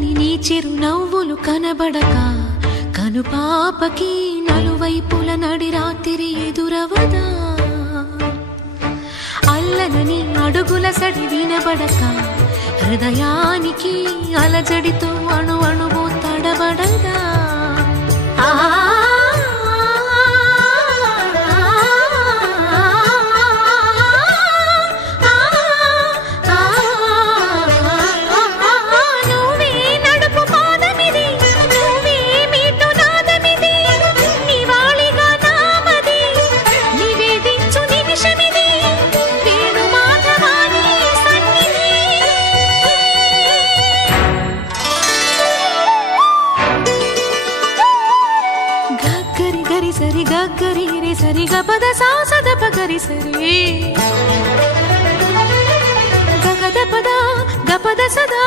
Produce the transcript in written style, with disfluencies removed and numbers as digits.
చల్లని నీ చిరునవ్వులు కనబడక కనుపాపకి నలువైపుల నడి రాత్రి ఎదురవదా అల్లనని అడుగుల సడి వినబడక హృదయానికి అలజడితో అణు అణువు తడబడదా సరి గగ్గరి రే సరి గపద సాసద పగరి సరి గగద పద గపద సదా